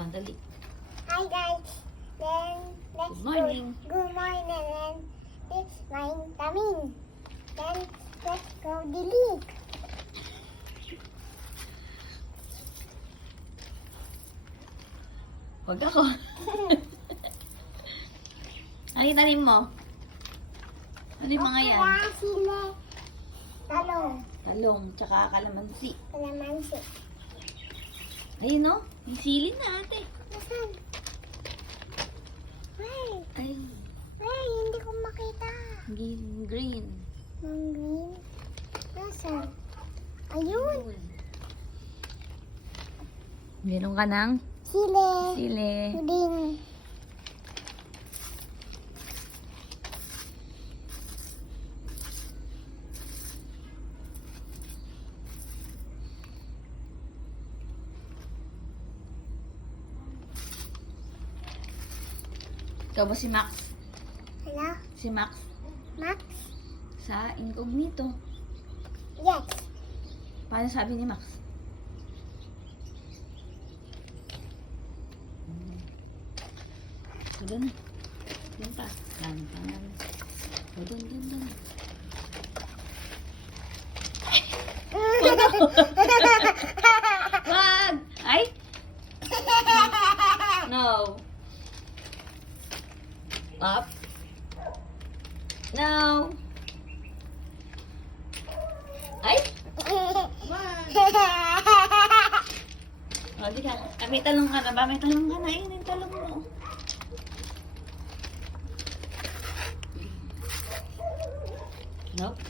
Oh, dali. Hi guys. Then let's Good morning. go. Good morning. Then it's vitamin. Then let's go delete. Huwag ako. Ano yung tanim mo? Ano yung mga yan? Okra, sili, talong, Talong, tsaka kalamansi. kalamansi. Ayun no? Yung sili na ate. Nasaan? Ay, Ay, ay, hindi ko makita. green. Mang green. Nasaan? Ayun. Meron ka ng Sili. sili. Din. Ikaw ba si Max? Hello? Si Max? Max? Sa incognito. Yes. Paano sabi ni Max? O, doon. Doon pa. Lantan. O, doon. Wag! Ay! No. Up. No. Ay! O, di ka. May talong ka na ba? May talong ka na. Ayun yung talong mo. Nope.